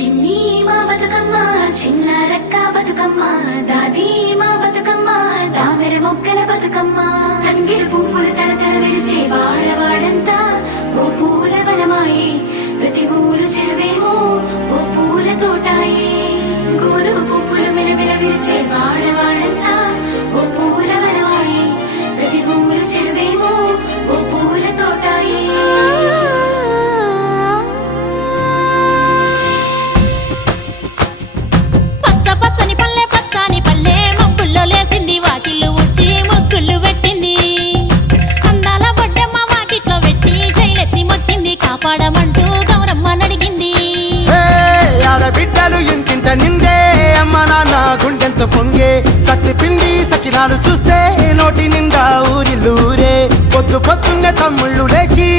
చిన్ని మా బతుకమ్మ చిన్న రక్క బతుకమ్మ దాది మా బతుకమ్మ దామెర మొక్కల బతుకమ్మ. తంగిడు పువ్వులు తడతడ మెరిసే వాడవాడంతా ఓ పూల వనమాయే. ప్రతి ఊరు చెరువేమో ఓ పూల తోటాయే. గోరుగు పువ్వులు మెలమెల విరిసే వాడవాడంతా పొంగే సత్తి పిండి సకినాలు చూస్తే నోటి నిండా ఊరిల్లూరే పొద్దు పొద్దున్నే తమ్ముళ్ళు లేచి